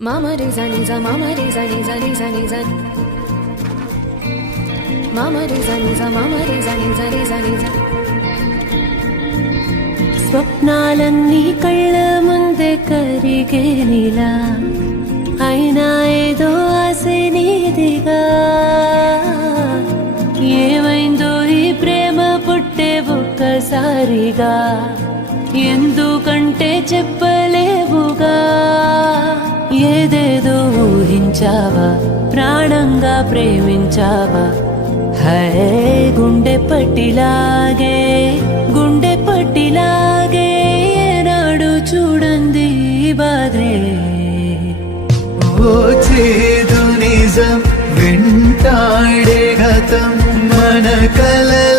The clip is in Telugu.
Mama re za ni za, mama re za ni za ni za ni za. Mama re za ni za, mama re za ni za ni za ni za. స్వప్నాలన్నీ కళ్ళ ముందే కరిగేనిలా అయినా ఏదో ఆశ నీదిగా ఏమైందో ఈ ప్రేమ పుట్టే ఒక్కసారిగా ఎందుకంటే చెప్పలేవుగా ఏదేదో ఊహించావా ప్రాణంగా ప్రేమించావా హే గుండె పట్టిలాగే ఏనాడు చూడంది బాధే ఓ చేదు నిజం వెంటాడే గతం మన కలల